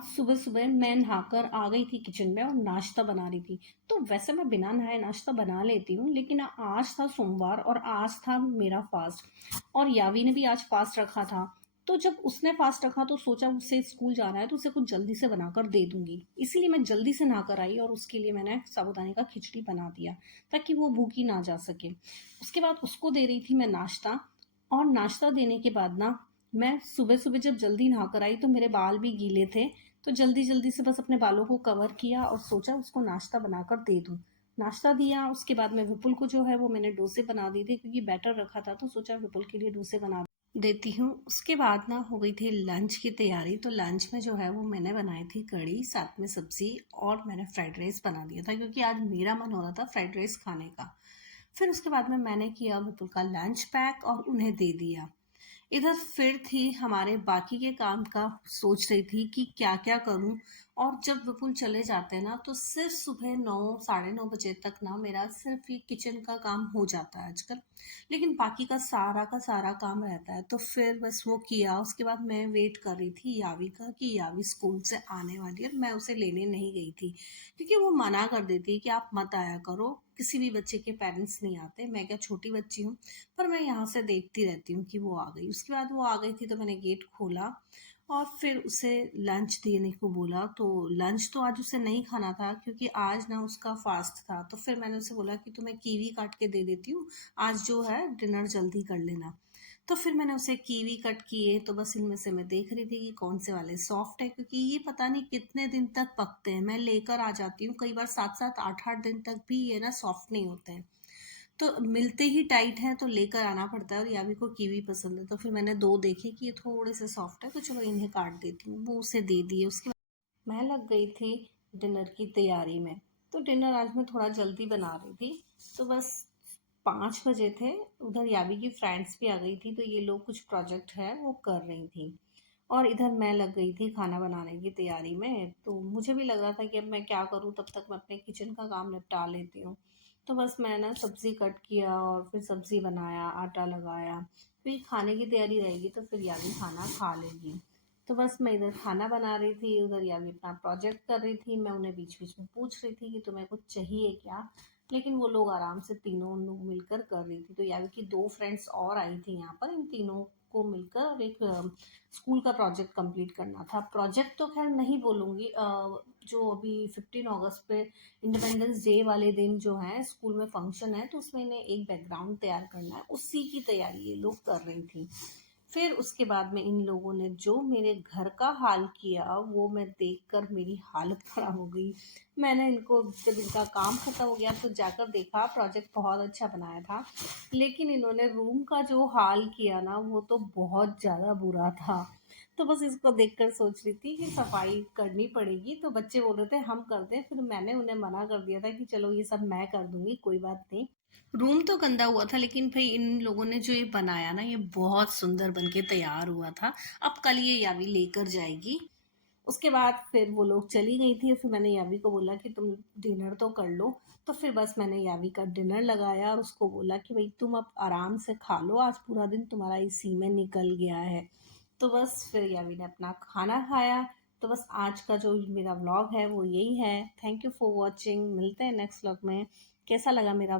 आज सुबह-सुबह मैं नहाकर आ गई थी किचन में और नाश्ता बना रही थी। तो वैसे मैं बिना नहाए नाश्ता बना लेती हूँ, लेकिन आज था सोमवार और आज था मेरा फ़ास्ट और यावी ने भी आज फ़ास्ट रखा था। तो जब उसने फ़ास्ट रखा तो सोचा उसे स्कूल जाना है तो उसे कुछ जल्दी से बनाकर दे दूँगी। इसीलिए मैं जल्दी से नहाकर आई और उसके लिए मैंने साबूदाने का खिचड़ी बना दिया, ताकि वो भूखी ना जा सके। उसके बाद उसको दे रही थी मैं नाश्ता और नाश्ता देने के बाद ना मैं सुबह-सुबह जब जल्दी नहाकर आई तो मेरे बाल भी गीले थे, तो जल्दी-जल्दी से बस अपने बालों को कवर किया और सोचा उसको नाश्ता बनाकर दे दूँ। नाश्ता दिया, उसके बाद मैं विपुल को जो है वो मैंने डोसे बना दिए थे क्योंकि बैटर रखा था तो सोचा विपुल के लिए डोसे बना देती हूँ। उसके बाद ना हो गई थी लंच की तैयारी, तो लंच में जो है वो मैंने बनाई थी कढ़ी, साथ में सब्ज़ी और मैंने फ्राइड राइस बना दिया था क्योंकि आज मेरा मन हो रहा था फ्राइड राइस खाने का। फिर उसके बाद में मैंने किया विपुल का लंच पैक और उन्हें दे दिया। इधर फिर थी हमारे बाकी के काम का सोच रही थी कि क्या-क्या करूँ और जब विपुल चले जाते हैं ना तो सिर्फ़ सुबह 9 साढ़े 9 बजे तक ना मेरा सिर्फ़ ये किचन का काम हो जाता है आजकल। लेकिन बाकी का सारा काम रहता है तो फिर बस वो किया। उसके बाद मैं वेट कर रही थी यावी का कि यावी स्कूल से आने वाली है और मैं उसे लेने नहीं गई थी। क्योंकि वो मना कर देती है कि आप मत आया करो, किसी भी बच्चे के पेरेंट्स नहीं आते। मैं क्या छोटी बच्ची हूँ? पर मैं यहाँ से देखती रहती हूँ कि वो आ गई। उसके बाद वो आ गई थी तो मैंने गेट खोला और फिर उसे लंच देने को बोला। तो लंच तो आज उसे नहीं खाना था क्योंकि आज ना उसका फ़ास्ट था। तो फिर मैंने उसे बोला कि तुम्हें कीवी काट के दे देती हूँ, आज जो है डिनर जल्दी कर लेना। तो फिर मैंने उसे कीवी कट किए, तो बस इनमें से मैं देख रही थी कि कौन से वाले सॉफ्ट है क्योंकि ये पता नहीं कितने दिन तक पकते हैं। मैं लेकर आ जाती हूँ, कई बार 7-7 8-8 दिन तक भी ये ना सॉफ्ट नहीं होते हैं। तो मिलते ही टाइट हैं तो लेकर आना पड़ता है और यावी को कीवी पसंद है तो फिर मैंने 2 देखे कि ये थोड़े से सॉफ्ट है तो चलो इन्हें काट देती हूँ, वो उसे दे दिए। उसके बाद मैं लग गई थी डिनर की तैयारी में। तो डिनर आज मैं थोड़ा जल्दी बना रही थी, तो बस 5 बजे थे। उधर यावी की फ्रेंड्स भी आ गई थी तो ये लोग कुछ प्रोजेक्ट है वो कर रही थी और इधर मैं लग गई थी खाना बनाने की तैयारी में। तो मुझे भी लग रहा था कि अब मैं क्या करूँ, तब तक मैं अपने किचन का काम निपटा लेती हूँ। तो बस मैं ना सब्ज़ी कट किया और फिर सब्ज़ी बनाया, आटा लगाया। फिर खाने की तैयारी रहेगी तो फिर यावी खाना खा लेगी। तो बस मैं इधर खाना बना रही थी, उधर यावी अपना प्रोजेक्ट कर रही थी। मैं उन्हें बीच-बीच में पूछ रही थी कि तुम्हें कुछ चाहिए क्या? लेकिन वो लोग आराम से तीनों लोग मिलकर कर रही थी। तो यावी की 2 फ्रेंड्स और आई थी यहाँ पर, इन तीनों को मिलकर और एक स्कूल का प्रोजेक्ट कंप्लीट करना था। प्रोजेक्ट तो खैर नहीं बोलूँगी, जो अभी 15 अगस्त पे इंडिपेंडेंस डे वाले दिन जो है स्कूल में फंक्शन है तो उसमें इन्हें एक बैकग्राउंड तैयार करना है, उसी की तैयारी ये लोग कर रही थी। फिर उसके बाद में इन लोगों ने जो मेरे घर का हाल किया वो मैं देखकर मेरी हालत ख़राब हो गई। मैंने इनको जब इनका काम ख़त्म हो गया तो जाकर देखा, प्रोजेक्ट बहुत अच्छा बनाया था। लेकिन इन्होंने रूम का जो हाल किया ना वो तो बहुत ज़्यादा बुरा था। तो बस इसको देखकर सोच रही थी कि सफाई करनी पड़ेगी, तो बच्चे बोल रहे थे हम कर दें, फिर मैंने उन्हें मना कर दिया था कि चलो ये सब मैं कर दूँगी, कोई बात नहीं। रूम तो गंदा हुआ था लेकिन भई इन लोगों ने जो ये बनाया ना ये बहुत सुंदर बन के तैयार हुआ था। अब कल ये यावी लेकर जाएगी। उसके बाद फिर वो लोग चली गई थी, फिर मैंने यावी को बोला कि तुम डिनर तो कर लो। तो फिर बस मैंने यावी का डिनर लगाया और उसको बोला कि भई तुम अब आराम से खा लो, आज पूरा दिन तुम्हारा इसी में निकल गया है। तो बस फिर यावी ने अपना खाना खाया। तो बस आज का जो मेरा व्लॉग है वो यही है। Thank you for watching. मिलते हैं नेक्स्ट व्लॉग में। कैसा लगा मेरा